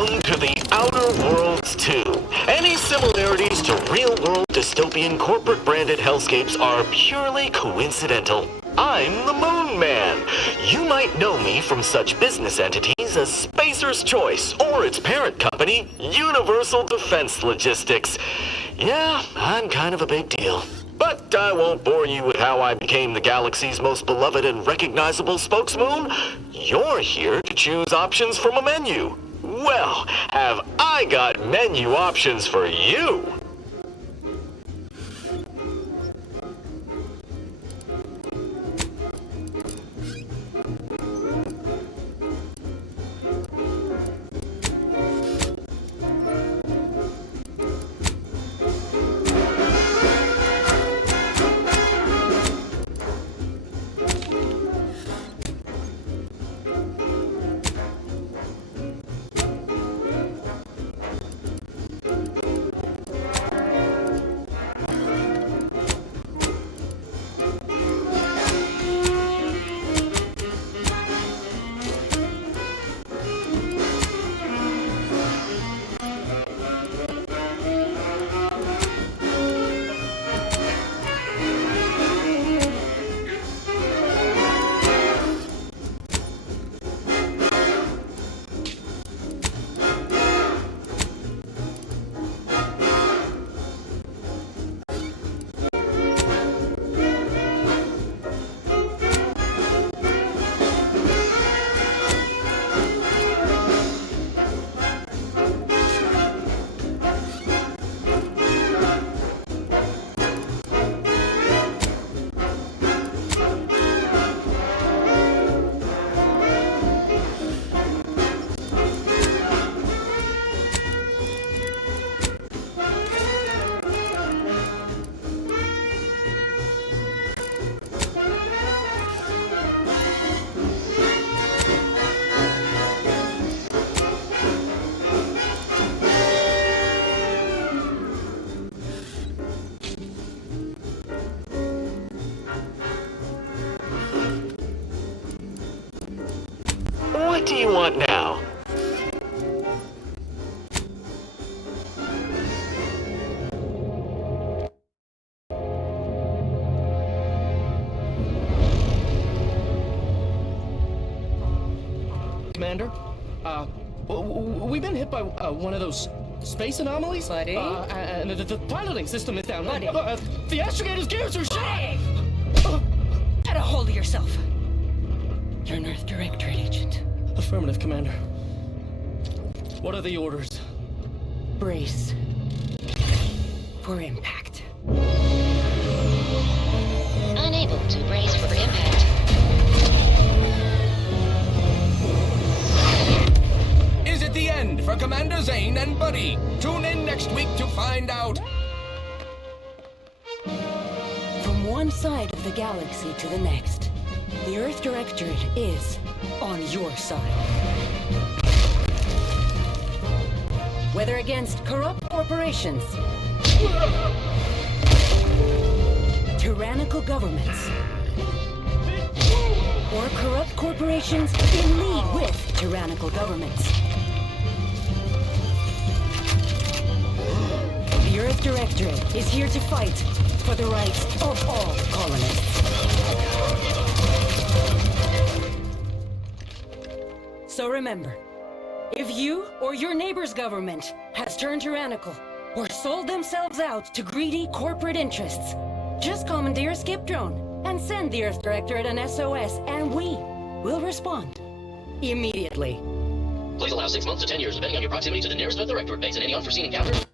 Welcome to the Outer Worlds 2. Any similarities to real-world dystopian corporate-branded hellscapes are purely coincidental. I'm the Moon Man. You might know me from such business entities as Spacer's Choice or its parent company, Universal Defense Logistics. Yeah, I'm kind of a big deal. But I won't bore you with how I became the galaxy's most beloved and recognizable spokesmoon. You're here to choose options from a menu. Well, have I got menu options for you? What do you want now? Commander, we've been hit by one of those space anomalies. Buddy? And the piloting system is down. Buddy? The astrogator's gears are shot! Get a hold of yourself. You're an Earth Directorate agent. Affirmative, Commander. What are the orders? Brace for impact. Unable to brace for impact. Is it the end for Commander Zane and Buddy? Tune in next week to find out. From one side of the galaxy to the next, the Earth Directorate is on your side. Whether against corrupt corporations, tyrannical governments, or corrupt corporations in league with tyrannical governments, the Earth Directorate is here to fight for the rights of all colonists. So remember, if you or your neighbor's government has turned tyrannical or sold themselves out to greedy corporate interests, just commandeer a skip drone and send the Earth Directorate an SOS, and we will respond immediately. Please allow 6 months to 10 years, depending on your proximity to the nearest Earth Directorate base and any unforeseen encounters.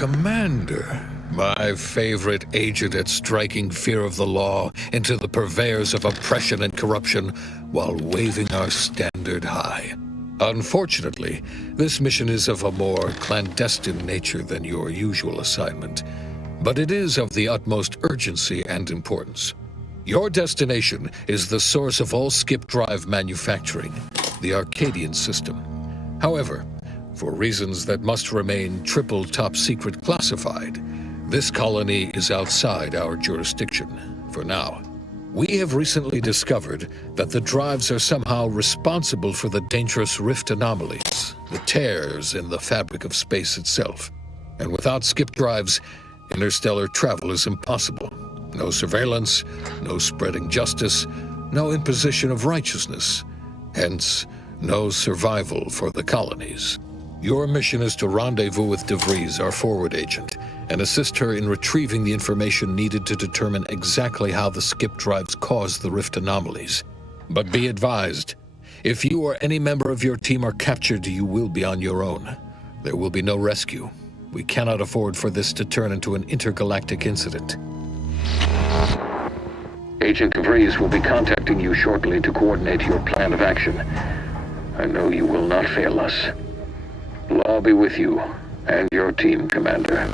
Commander, my favorite agent at striking fear of the law into the purveyors of oppression and corruption while waving our standard high. Unfortunately, this mission is of a more clandestine nature than your usual assignment, but it is of the utmost urgency and importance. Your destination is the source of all skip drive manufacturing, the Arcadian system. However, for reasons that must remain triple top secret classified, this colony is outside our jurisdiction for now. We have recently discovered that the drives are somehow responsible for the dangerous rift anomalies, the tears in the fabric of space itself. And without skip drives, interstellar travel is impossible. No surveillance, no spreading justice, no imposition of righteousness. Hence, no survival for the colonies. Your mission is to rendezvous with DeVries, our forward agent, and assist her in retrieving the information needed to determine exactly how the skip drives cause the rift anomalies. But be advised, if you or any member of your team are captured, you will be on your own. There will be no rescue. We cannot afford for this to turn into an intergalactic incident. Agent DeVries will be contacting you shortly to coordinate your plan of action. I know you will not fail us. Law be with you and your team, Commander.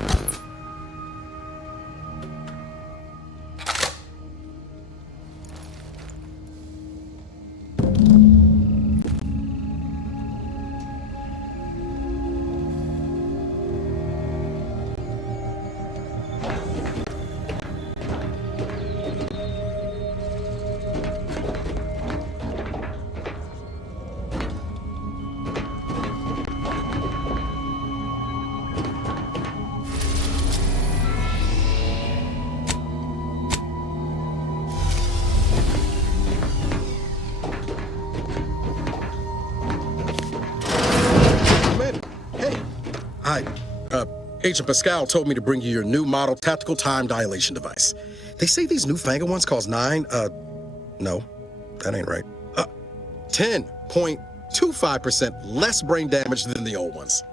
Agent Pascal told me to bring you your new model tactical time dilation device. They say these newfangled ones cause no, that ain't right. 10.25% less brain damage than the old ones.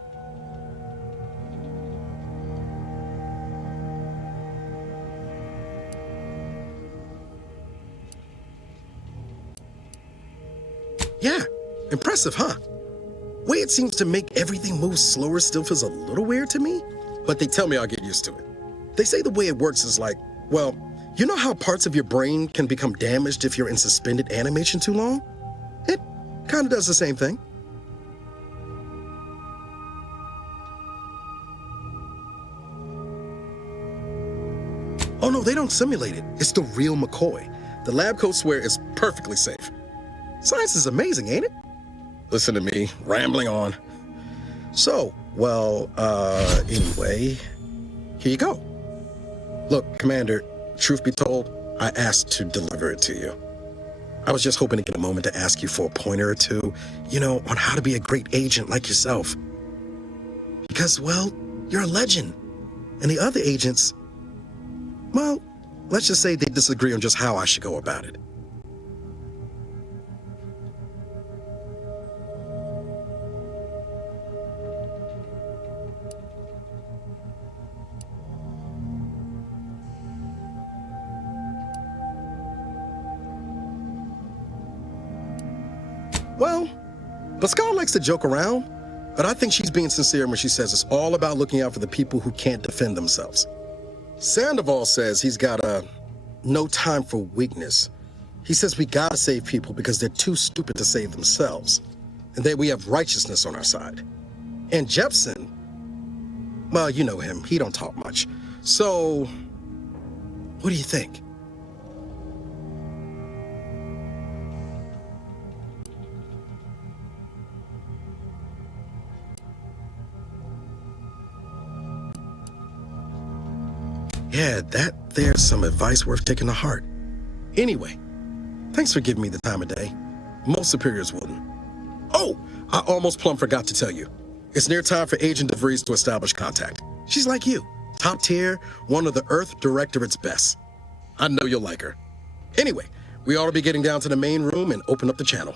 Yeah, impressive, huh? Way it seems to make everything move slower still feels a little weird to me, but they tell me I'll get used to it. They say the way it works is like, well, you know how parts of your brain can become damaged if you're in suspended animation too long? It kind of does the same thing. Oh no, they don't simulate it. It's the real McCoy. The lab coats swear it's perfectly safe. Science is amazing, ain't it? Listen to me, rambling on. So, well, anyway, here you go. Look, Commander, truth be told, I asked to deliver it to you. I was just hoping to get a moment to ask you for a pointer or two, on how to be a great agent like yourself. Because, well, you're a legend. And the other agents, well, let's just say they disagree on just how I should go about it. Well, Pascal likes to joke around, but I think she's being sincere when she says it's all about looking out for the people who can't defend themselves. Sandoval says he's got no time for weakness. He says we gotta save people because they're too stupid to save themselves, and that we have righteousness on our side. And Jepson, well, you know him, he don't talk much. So, what do you think? Yeah, there's some advice worth taking to heart. Anyway, thanks for giving me the time of day. Most superiors wouldn't. Oh, I almost plumb forgot to tell you. It's near time for Agent DeVries to establish contact. She's like you, top tier, one of the Earth Directorate's best. I know you'll like her. Anyway, we ought to be getting down to the main room and open up the channel.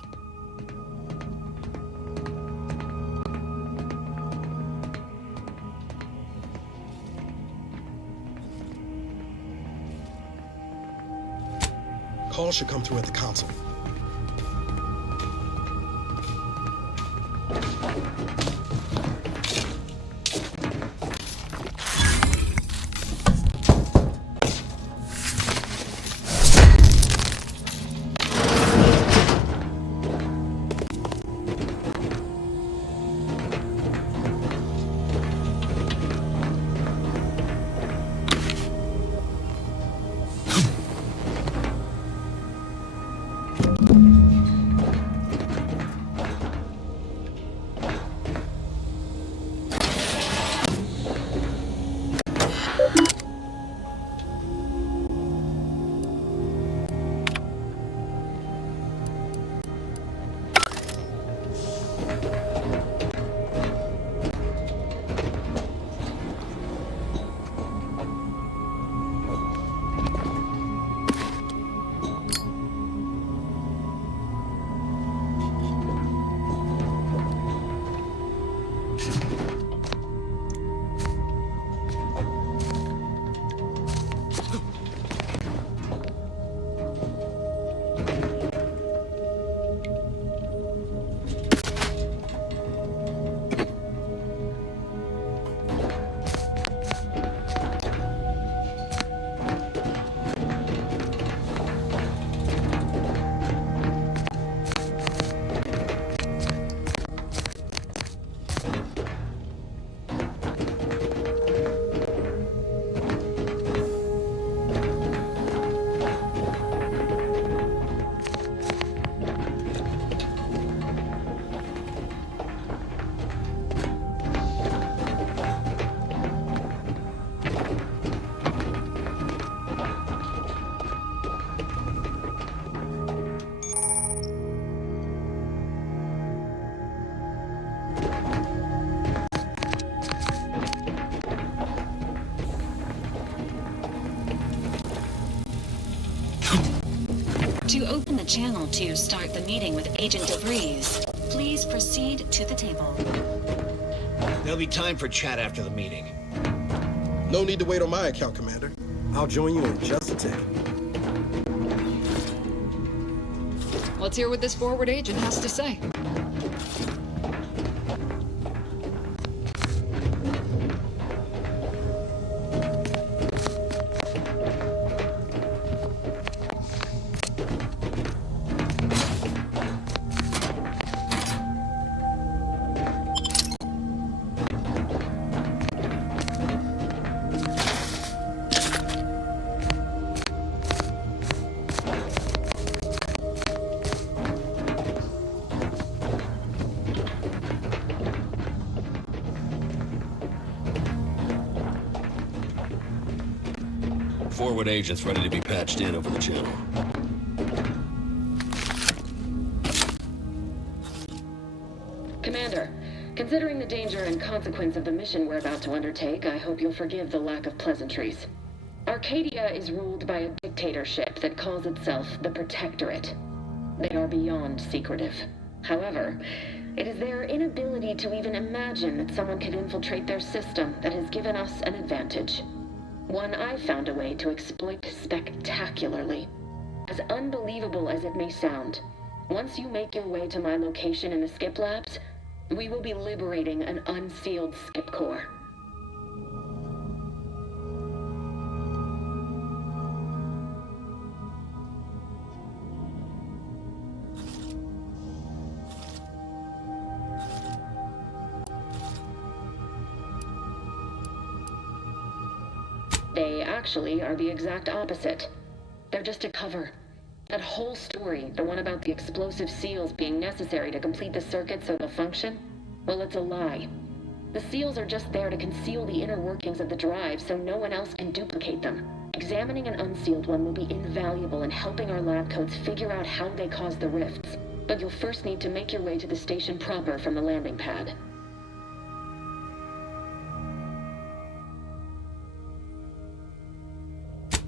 Call should come through at the console. To open the channel to start the meeting with Agent DeVries, please proceed to the table. There'll be time for chat after the meeting. No need to wait on my account, Commander. I'll join you in just a tick. Let's hear what this forward agent has to say. Forward agents ready to be patched in over the channel. Commander, considering the danger and consequence of the mission we're about to undertake, I hope you'll forgive the lack of pleasantries. Arcadia is ruled by a dictatorship that calls itself the Protectorate. They are beyond secretive. However, it is their inability to even imagine that someone could infiltrate their system that has given us an advantage. One I've found a way to exploit spectacularly. As unbelievable as it may sound, once you make your way to my location in the Skip Labs, we will be liberating an unsealed Skip Core. They actually are the exact opposite. They're just a cover. That whole story, the one about the explosive seals being necessary to complete the circuit so they'll function, well, it's a lie. The seals are just there to conceal the inner workings of the drive so no one else can duplicate them. Examining an unsealed one will be invaluable in helping our lab coats figure out how they cause the rifts. But you'll first need to make your way to the station proper from the landing pad.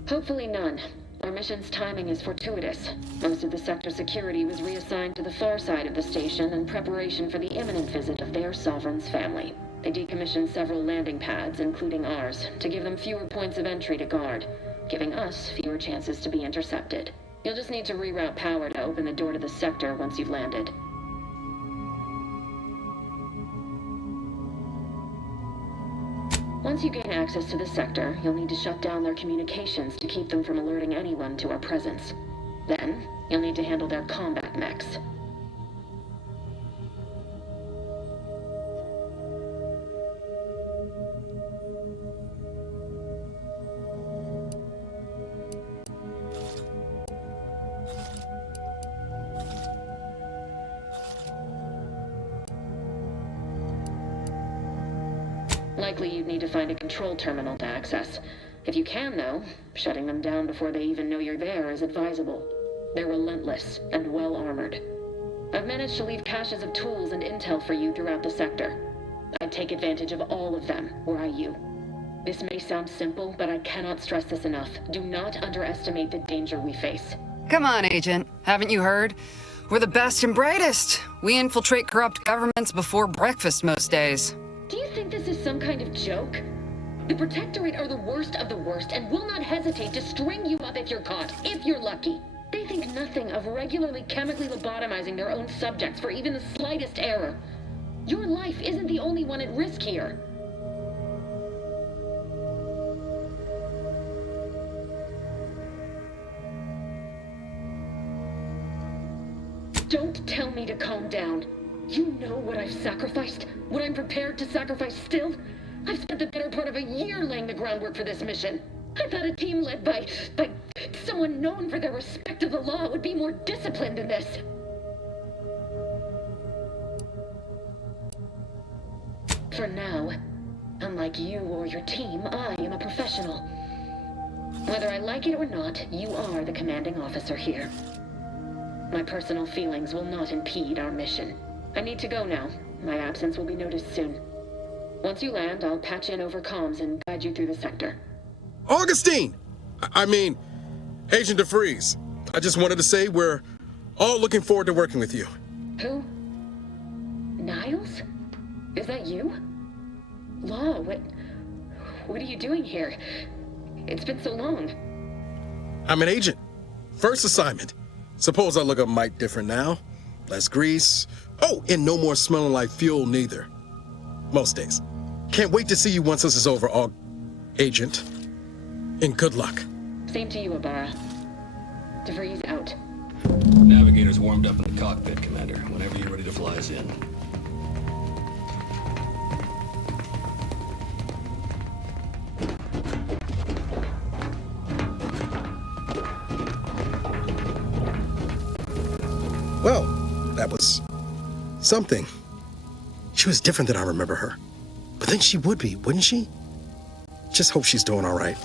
Hopefully none. Our mission's timing is fortuitous. Most of the sector security was reassigned to the far side of the station in preparation for the imminent visit of their sovereign's family. They decommissioned several landing pads, including ours, to give them fewer points of entry to guard, giving us fewer chances to be intercepted. You'll just need to reroute power to open the door to the sector once you've landed. Once you gain access to the sector, you'll need to shut down their communications to keep them from alerting anyone to our presence. Then, you'll need to handle their combat mechs. Likely you'd need to find a control terminal to access. If you can, though, shutting them down before they even know you're there is advisable. They're relentless and well-armored. I've managed to leave caches of tools and intel for you throughout the sector. I'd take advantage of all of them, were I you. This may sound simple, but I cannot stress this enough. Do not underestimate the danger we face. Come on, Agent. Haven't you heard? We're the best and brightest. We infiltrate corrupt governments before breakfast most days. Do you think this is some kind of joke? The Protectorate are the worst of the worst and will not hesitate to string you up if you're caught, if you're lucky. They think nothing of regularly chemically lobotomizing their own subjects for even the slightest error. Your life isn't the only one at risk here. Don't tell me to calm down. You know what I've sacrificed? What I'm prepared to sacrifice still? I've spent the better part of a year laying the groundwork for this mission. I thought a team led by someone known for their respect of the law would be more disciplined than this. For now, unlike you or your team, I am a professional. Whether I like it or not, you are the commanding officer here. My personal feelings will not impede our mission. I need to go now. My absence will be noticed soon. Once you land, I'll patch in over comms and guide you through the sector. Augustine! I mean, Agent DeVries. I just wanted to say we're all looking forward to working with you. Who? Niles? Is that you? Law, what are you doing here? It's been so long. I'm an agent. First assignment. Suppose I look a mite different now. Less grease. Oh, and no more smelling like fuel neither. Most days. Can't wait to see you once this is over, Agent. And good luck. Same to you, Ibarra. DeVries out. Navigator's warmed up in the cockpit, Commander. Whenever you're ready to fly us in. Well, that was something. She was different than I remember her. But then she would be, wouldn't she? Just hope she's doing all right.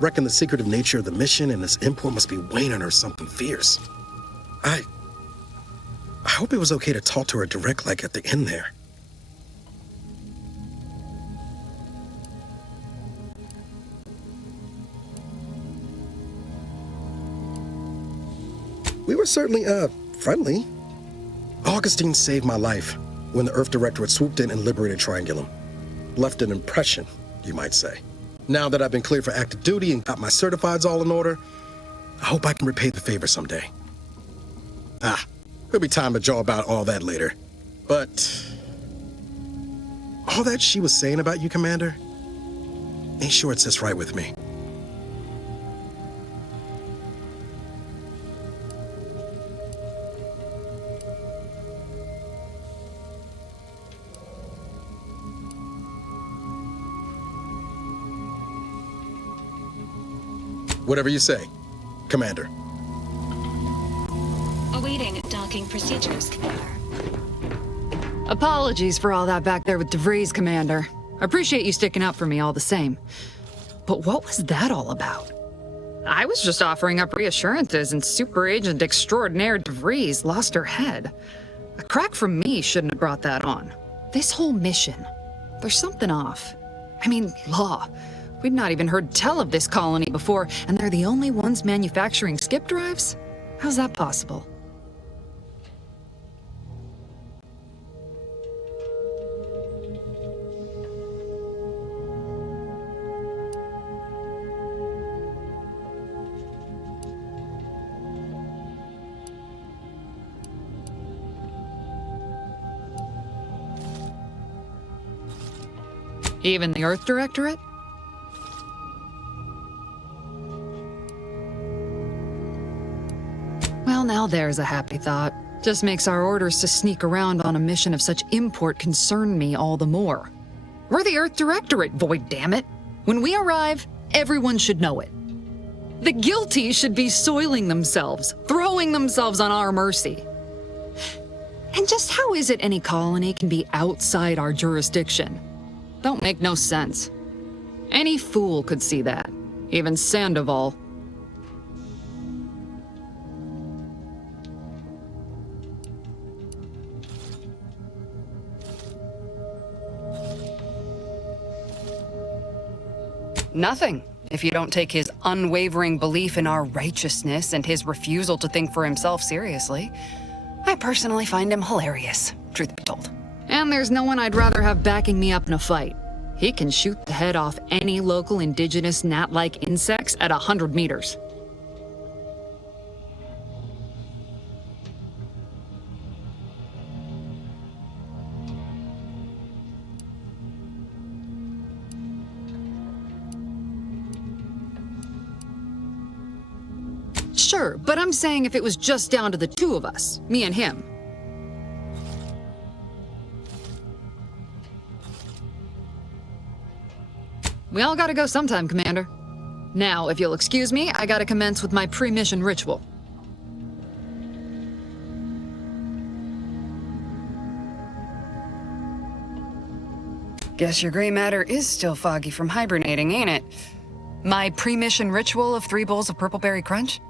Reckon the secretive nature of the mission and this import must be weighing on her something fierce. I hope it was okay to talk to her direct like at the end there. We were certainly, friendly. Augustine saved my life when the Earth Directorate swooped in and liberated Triangulum. Left an impression, you might say. Now that I've been cleared for active duty and got my certifieds all in order, I hope I can repay the favor someday. There'll be time to jaw about all that later. But all that she was saying about you, Commander, ain't sure it sits right with me. Whatever you say, Commander. Awaiting docking procedures, Commander. Apologies for all that back there with DeVries, Commander. I appreciate you sticking up for me all the same. But what was that all about? I was just offering up reassurances and Super Agent Extraordinaire DeVries lost her head. A crack from me shouldn't have brought that on. This whole mission, there's something off. I mean, Law. We'd not even heard tell of this colony before, and they're the only ones manufacturing skip drives? How's that possible? Even the Earth Directorate? Well, now there's a happy thought. Just makes our orders to sneak around on a mission of such import concern me all the more. We're the Earth Directorate, void damn it. When we arrive, everyone should know it. The guilty should be soiling themselves, throwing themselves on our mercy. And just how is it any colony can be outside our jurisdiction? Don't make no sense. Any fool could see that, even Sandoval. Nothing, if you don't take his unwavering belief in our righteousness and his refusal to think for himself seriously. I personally find him hilarious, truth be told. And there's no one I'd rather have backing me up in a fight. He can shoot the head off any local indigenous gnat-like insects at 100 meters. Sure, but I'm saying if it was just down to the two of us, me and him. We all gotta go sometime, Commander. Now, if you'll excuse me, I gotta commence with my pre-mission ritual. Guess your gray matter is still foggy from hibernating, ain't it? My pre-mission ritual of 3 bowls of purple berry crunch?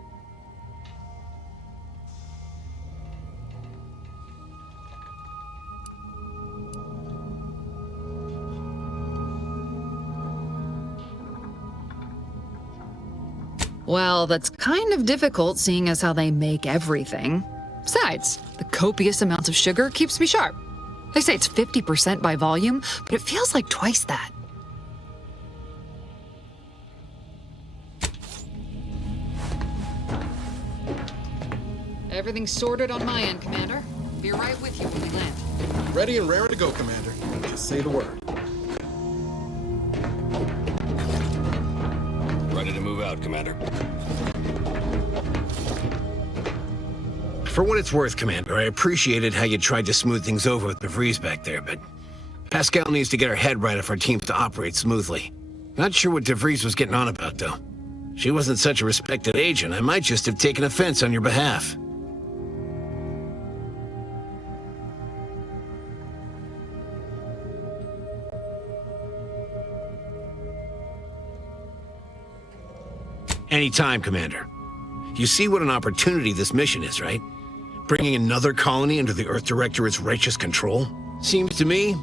Well, that's kind of difficult seeing as how they make everything. Besides, the copious amounts of sugar keeps me sharp. They say it's 50% by volume, but it feels like twice that. Everything's sorted on my end, Commander. Be right with you when we land. Ready and raring to go, Commander. Just say the word. Ready to move out, Commander. For what it's worth, Commander, I appreciated how you tried to smooth things over with DeVries back there, but Pascal needs to get her head right if our team's to operate smoothly. Not sure what DeVries was getting on about, though. She wasn't such a respected agent. I might just have taken offense on your behalf. Anytime, Commander. You see what an opportunity this mission is, right? Bringing another colony under the Earth Directorate's righteous control? Seems to me,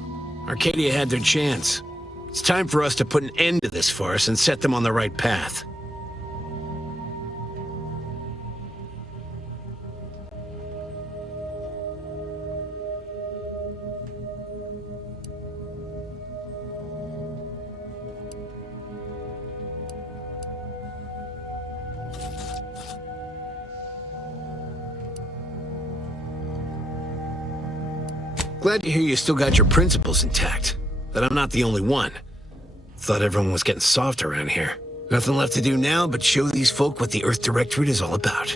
Arcadia had their chance. It's time for us to put an end to this farce and set them on the right path. Glad to hear you still got your principles intact. That I'm not the only one. Thought everyone was getting soft around here. Nothing left to do now but show these folk what the Earth Directorate is all about.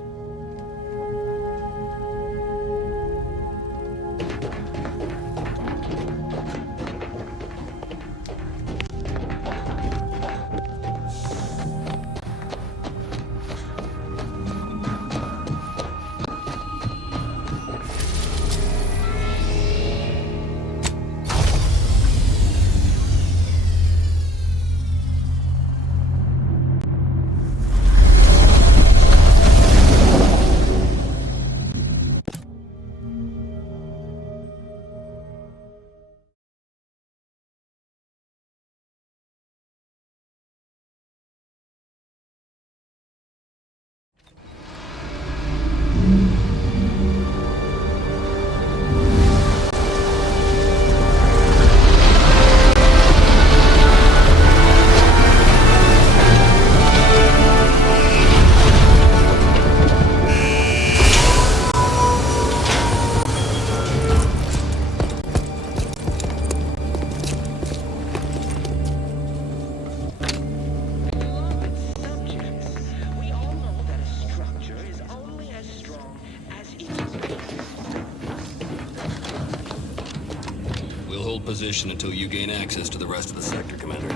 Position until you gain access to the rest of the sector, Commander.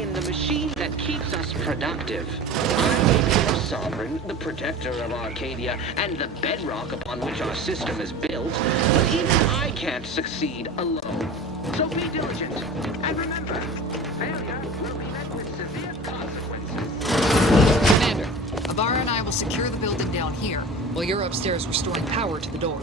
In the machine that keeps us productive. I'm your sovereign, the protector of Arcadia, and the bedrock upon which our system is built. But even I can't succeed alone. So be diligent, and remember, failure will be met with severe consequences. Commander, Avara and I will secure the building down here, while you're upstairs restoring power to the door.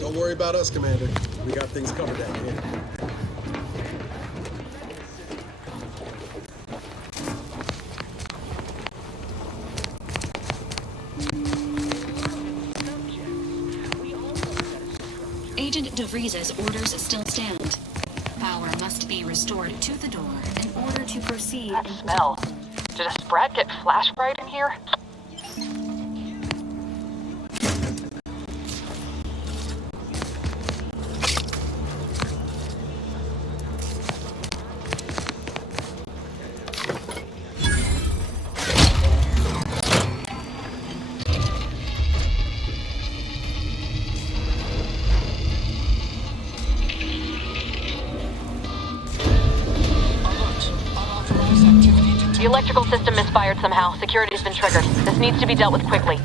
Don't worry about us, Commander. We got things covered down here. Agent DeVries' orders still stand. Power must be restored to the door in order to proceed. That smell. Did a sprat get flash fried in here? The electrical system misfired somehow. Security's been triggered. This needs to be dealt with quickly.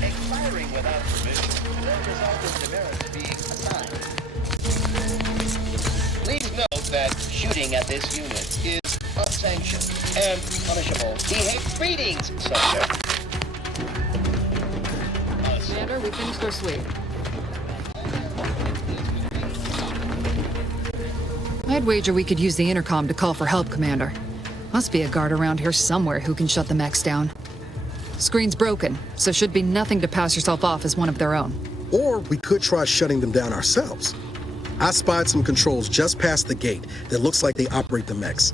Expiring without permission will result in demerits being assigned. Please note that shooting at this unit is unsanctioned and punishable. Greetings, soldier. Commander, we finished our sweep. I'd wager we could use the intercom to call for help, Commander. Must be a guard around here somewhere who can shut the mechs down. Screen's broken, so should be nothing to pass yourself off as one of their own. Or we could try shutting them down ourselves. I spied some controls just past the gate that looks like they operate the mechs.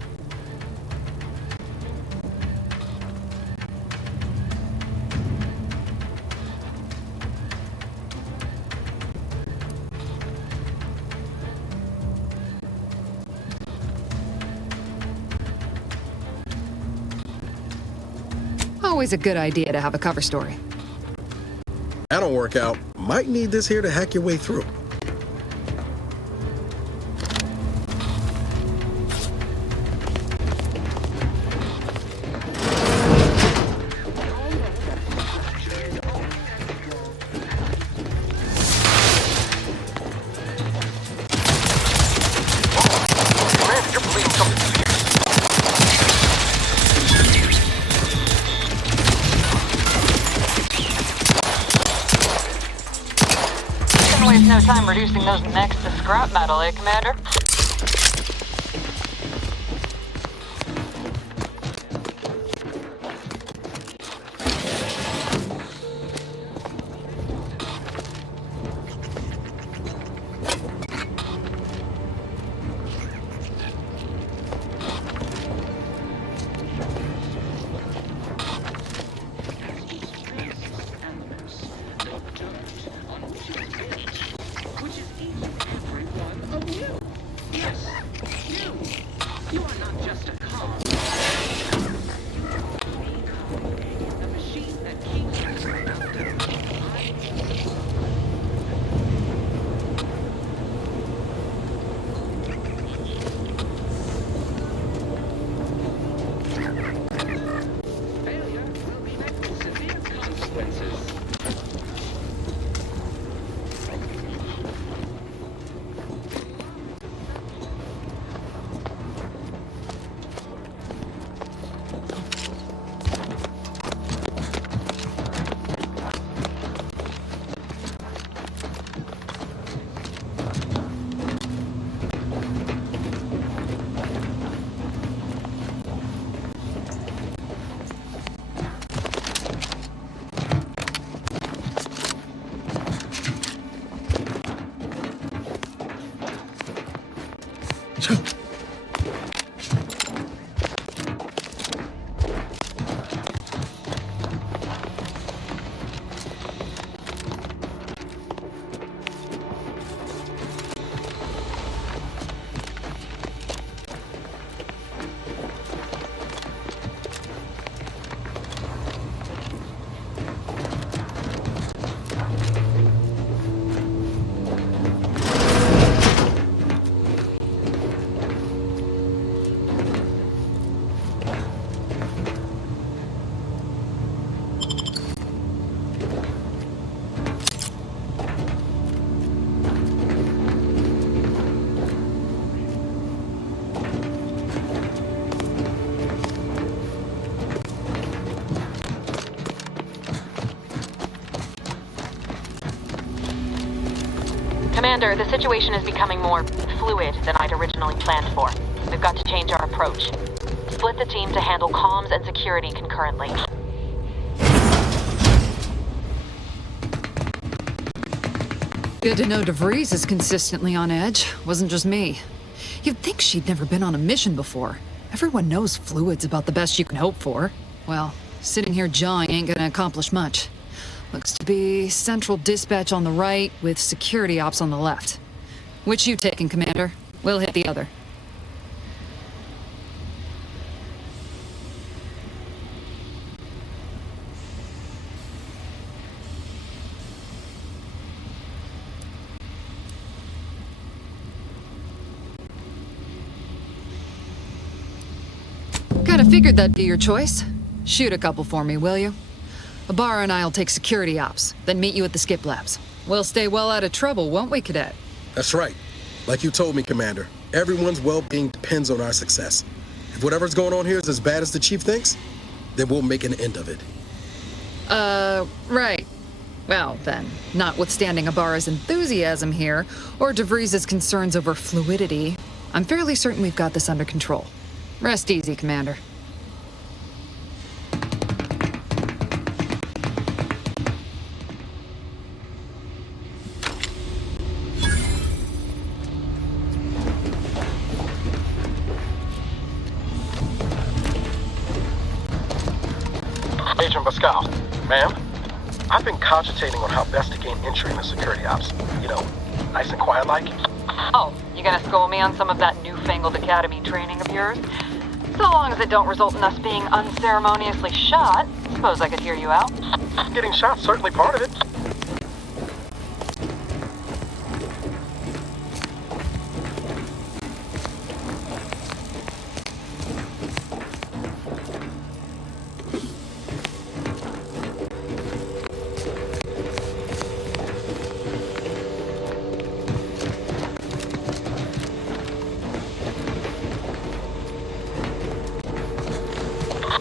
Always a good idea to have a cover story. That don't work out. Might need this here to hack your way through. Waste no time reducing those necks to scrap metal, eh, Commander? Commander, the situation is becoming more fluid than I'd originally planned for. We've got to change our approach. Split the team to handle comms and security concurrently. Good to know DeVries is consistently on edge. Wasn't just me. You'd think she'd never been on a mission before. Everyone knows fluid's about the best you can hope for. Well, sitting here jawing ain't gonna accomplish much. Looks to be central dispatch on the right with security ops on the left. Which you taking, Commander? We'll hit the other. Figured that'd be your choice. Shoot a couple for me, will you? Ibarra and I'll take security ops, then meet you at the skip labs. We'll stay well out of trouble, won't we, Cadet? That's right. Like you told me, Commander, everyone's well-being depends on our success. If whatever's going on here is as bad as the Chief thinks, then we'll make an end of it. Right. Well, then, notwithstanding Ibarra's enthusiasm here, or DeVries' concerns over fluidity, I'm fairly certain we've got this under control. Rest easy, Commander. Agent Pascal, ma'am, I've been cogitating on how best to gain entry in the security ops. You know, nice and quiet like. Oh, you gonna school me on some of that newfangled academy training of yours? So long as it don't result in us being unceremoniously shot, suppose I could hear you out. Getting shot's certainly part of it.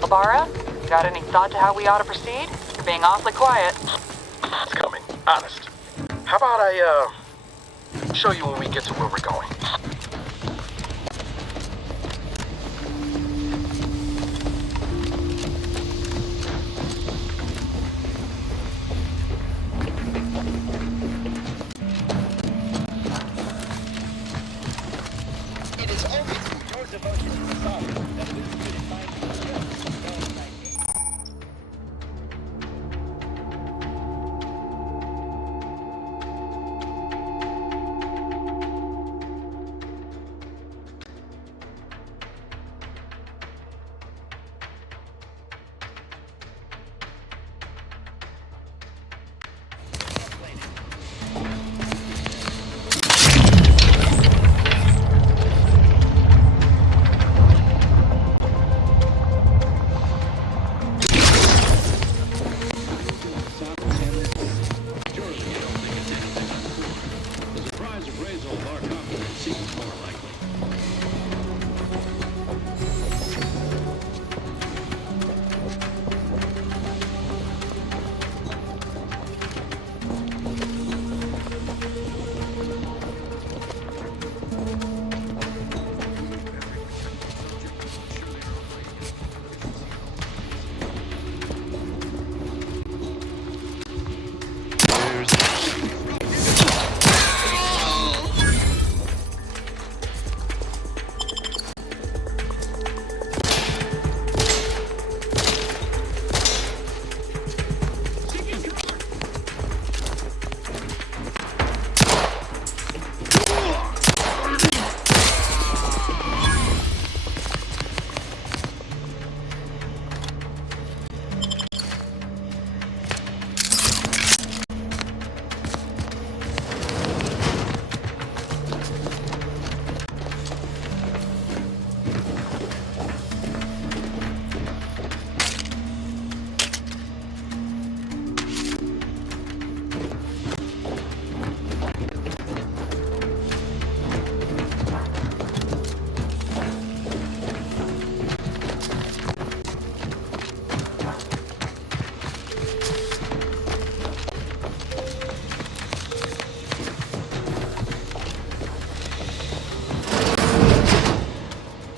Ibarra, got any thought to how we ought to proceed? You're being awfully quiet. It's coming, honest. How about I, show you when we get to where we're going? It is only through your devotion to the Sovereign that we can find the strength of God's idea.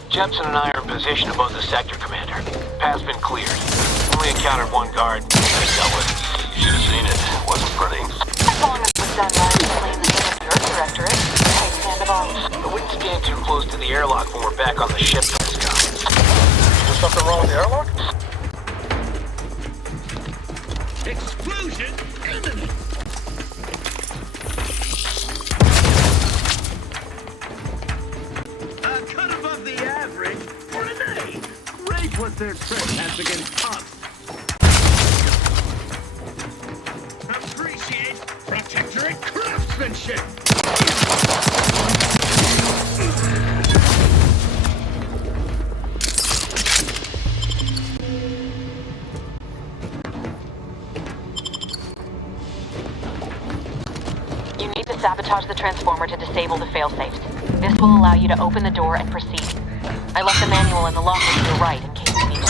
Jepson and I are in position above the sector, Commander. Path's been cleared. Only encountered one guard. I dealt with it. You should have seen it. Wasn't pretty. As long as it was done largely in the name of your directorate, I stand above. I wouldn't stand too close to the airlock when we're back on the ship, Pascal. Is there something wrong with the airlock? Explosion imminent! A cut above the average for today. Great what their trick has against us. Appreciate protectorate craftsmanship. sabotage the transformer to disable the failsafes. This will allow you to open the door and proceed. I left the manual in the locker to your right in case you need it.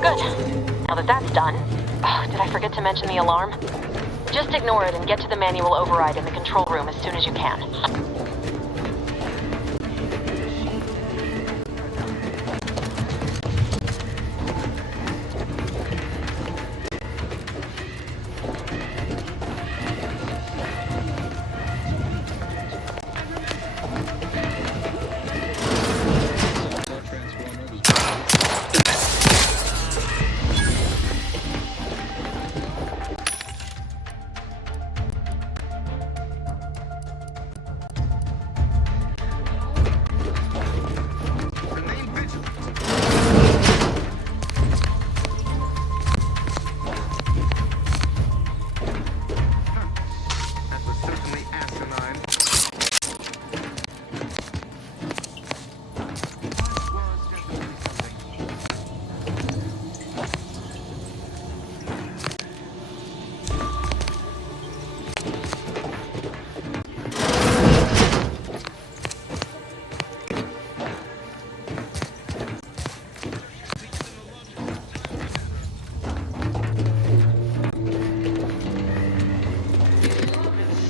Good. Now that that's done... Oh, did I forget to mention the alarm? Just ignore it and get to the manual override in the control room as soon as you can.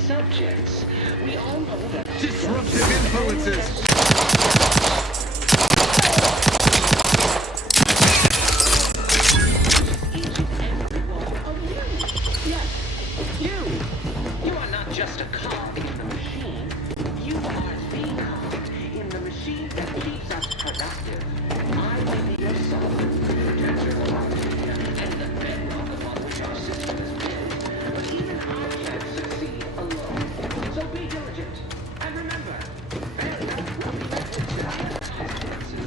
Subjects. We all know that disruptive influences. You are not just a cog in the machine. You are the cog in the machine that keeps us productive. I will be your sovereign, protector of Arcadia, and the bedrock upon which our system is built. But even I can't succeed alone. So be diligent. And remember, failure will be met with dire consequences.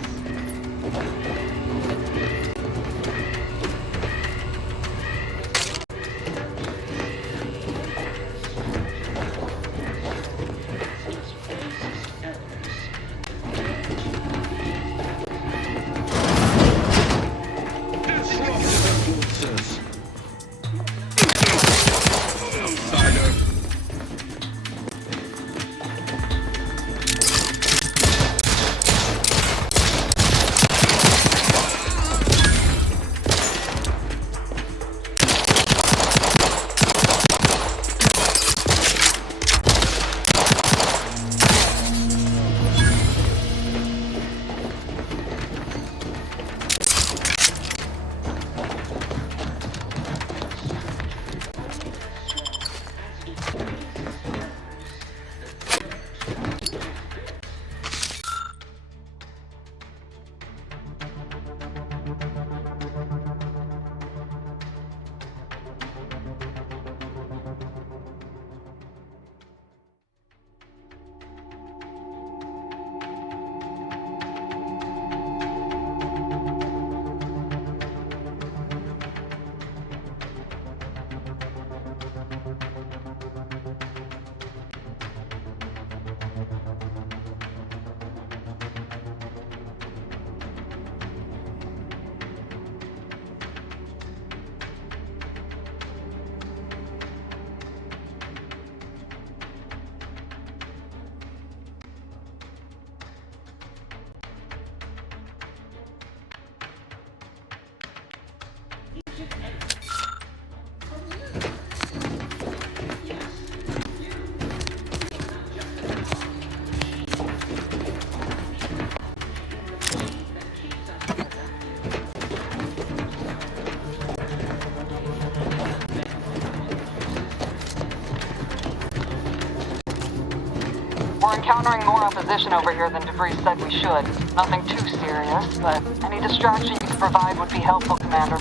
We're encountering more opposition over here than DeVries said we should. Nothing too serious, but any distraction you can provide would be helpful, Commander.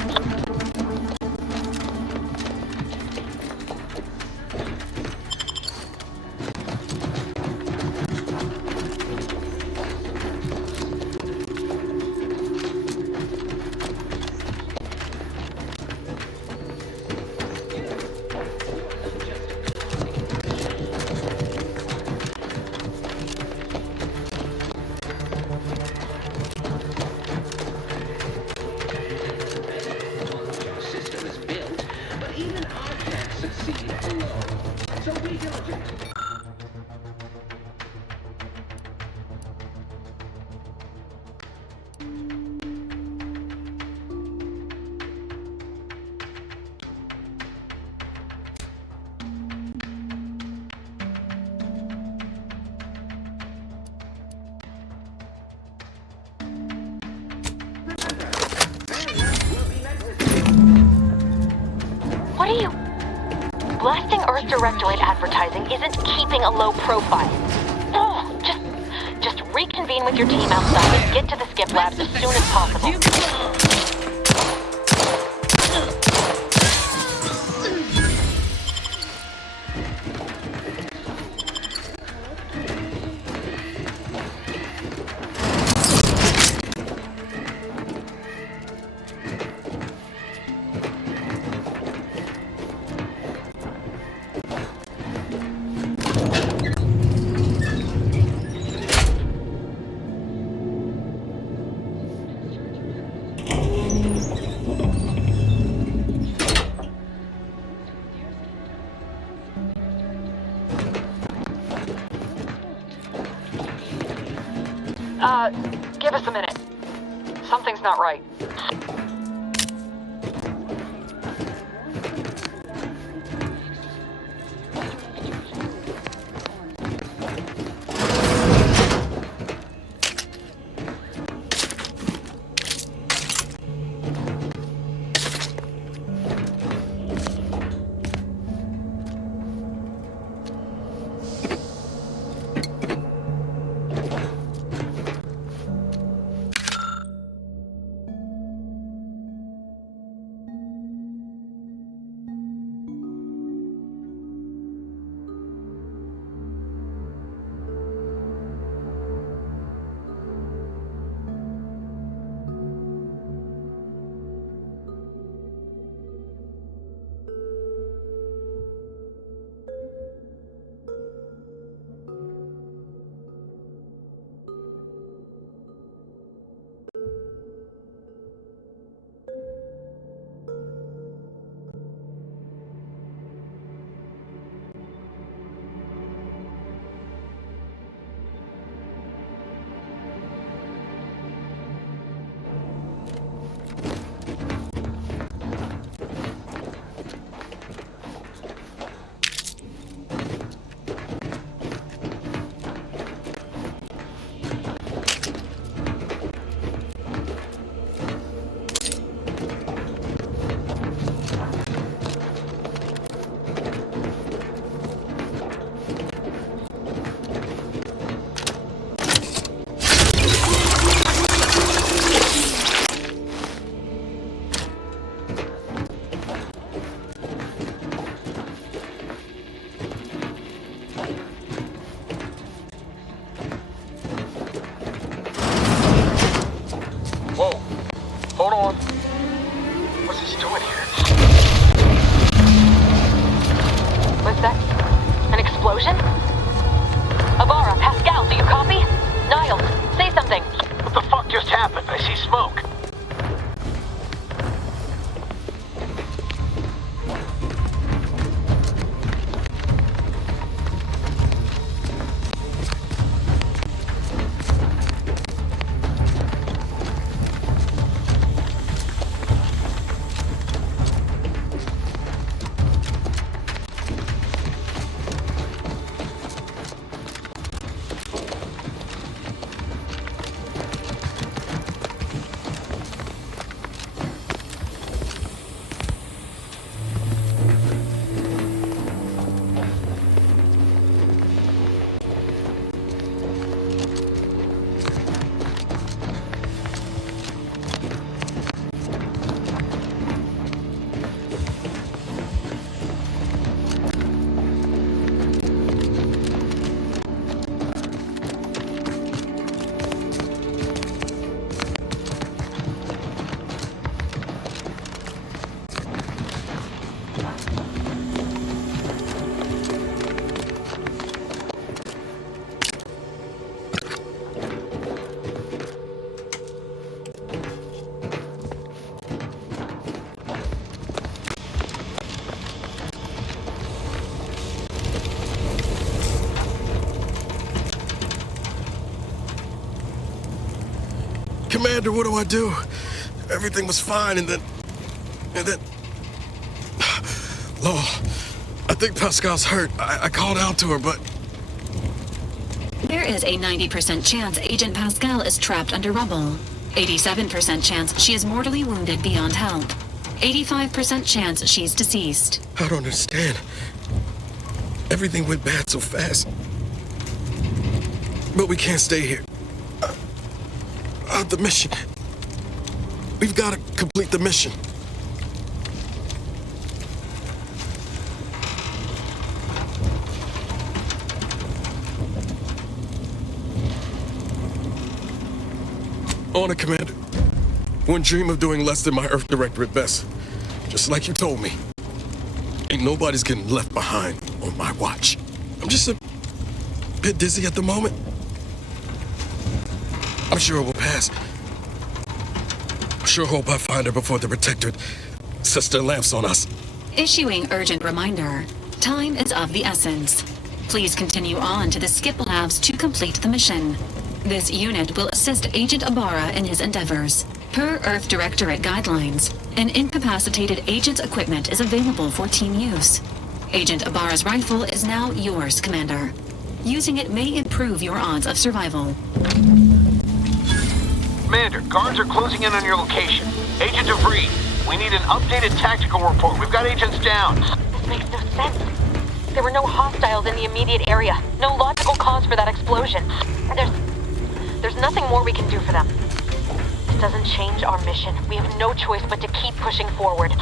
What are you... Blasting Earth Directorate advertising isn't keeping a low profile. Oh, just reconvene with your team outside and get to the skip labs as soon as possible. Give us a minute. Something's not right. Commander, what do I do? Everything was fine, and then... Law, I think Pascal's hurt. I called out to her, but... There is a 90% chance Agent Pascal is trapped under rubble. 87% chance she is mortally wounded beyond help. 85% chance she's deceased. I don't understand. Everything went bad so fast. But we can't stay here. The mission. We've got to complete the mission. On it, Commander. Wouldn't dream of doing less than my Earth Director at best. Just like you told me. Ain't nobody's getting left behind on my watch. I'm just a bit dizzy at the moment. I'm sure it will pass. I sure hope I find her before the Protectorate sets their lamps on us. Issuing urgent reminder. Time is of the essence. Please continue on to the skip labs to complete the mission. This unit will assist Agent Ibarra in his endeavors. Per Earth Directorate guidelines, an incapacitated agent's equipment is available for team use. Agent Ibarra's rifle is now yours, Commander. Using it may improve your odds of survival. Commander, guards are closing in on your location. Agent DeVries, we need an updated tactical report. We've got agents down. This makes no sense. There were no hostiles in the immediate area. No logical cause for that explosion. There's nothing more we can do for them. This doesn't change our mission. We have no choice but to keep pushing forward.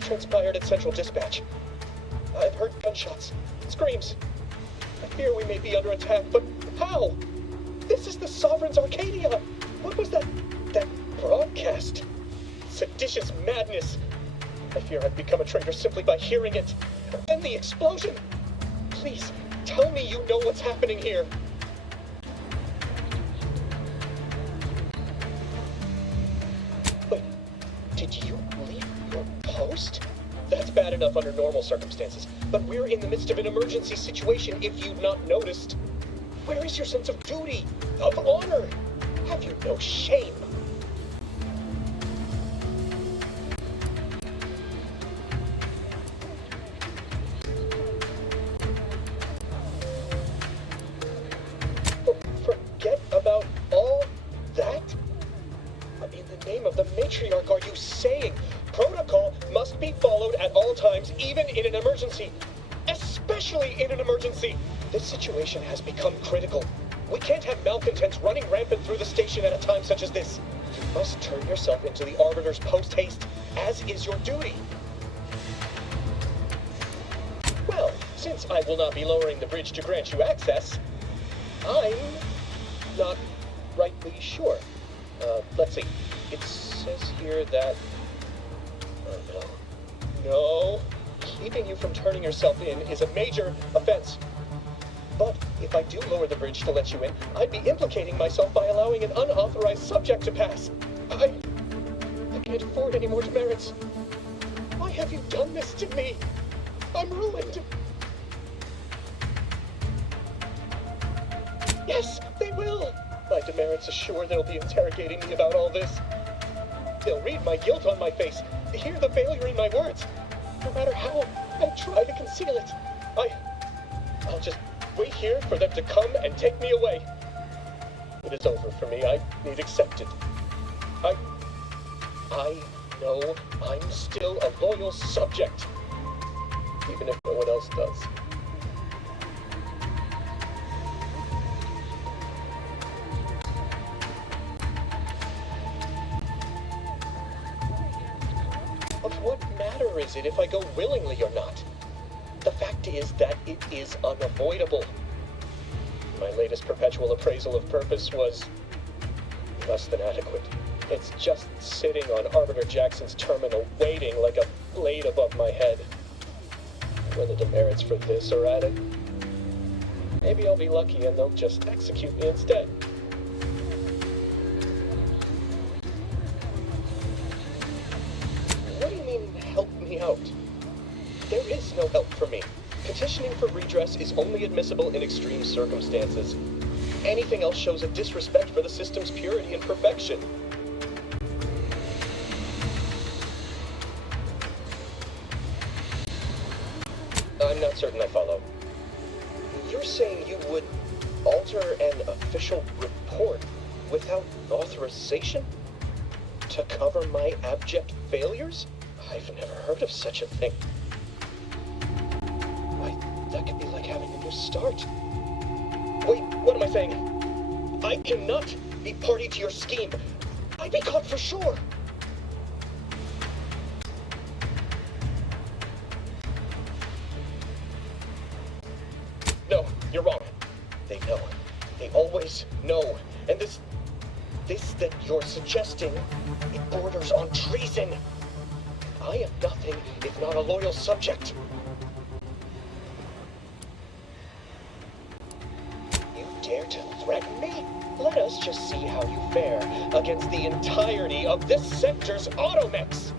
Transpired at Central Dispatch. I've heard gunshots, screams. I fear we may be under attack, but how? This is the Sovereign's Arcadia! What was that broadcast? Seditious madness. I fear I've become a traitor simply by hearing it. And the explosion! Please, tell me you know what's happening here. Wait, did you leave your post? That's bad enough under normal circumstances, but we're in the midst of an emergency situation if you've not noticed. Where is your sense of duty, of honor? Have you no shame? Forget about all that? What in the name of the matriarch are you saying? Protocol must be followed at all times, even in an emergency. Especially in an emergency. This situation has become critical. We can't have malcontents running rampant through the station at a time such as this. You must turn yourself into the Arbiter's post-haste, as is your duty. Well, Since I will not be lowering the bridge to grant you access, I'm not rightly sure. Let's see. It says here that... Oh, no. No. Keeping you from turning yourself in is a major offense. But if I do lower the bridge to let you in, I'd be implicating myself by allowing an unauthorized subject to pass. I can't afford any more demerits. Why have you done this to me? I'm ruined. Yes, they will. My demerits assure they'll be interrogating me about all this. They'll read my guilt on my face, hear the failure in my words. No matter how I try to conceal it, I'll just wait here for them to come and take me away. It is over for me. I need accepted. I know I'm still a loyal subject, even if no one else does. Of what matter is it if I go willingly or not? The fact is that it is unavoidable. My latest perpetual appraisal of purpose was less than adequate. It's just sitting on Arbiter Jackson's terminal, waiting like a blade above my head. When the demerits for this are added, maybe I'll be lucky and they'll just execute me instead. What do you mean, help me out? There is no help for me. Petitioning for redress is only admissible in extreme circumstances. Anything else shows a disrespect for the system's purity and perfection. I'm not certain I follow. You're saying you would alter an official report without authorization? To cover my abject failures? I've never heard of such a thing. That could be like having a new start. Wait, what am I saying? I cannot be party to your scheme. I'd be caught for sure. No, you're wrong. They know. They always know. And this that you're suggesting, it borders on treason. I am nothing if not a loyal subject. You dare to threaten me? Let us just see how you fare against the entirety of this sector's automechs.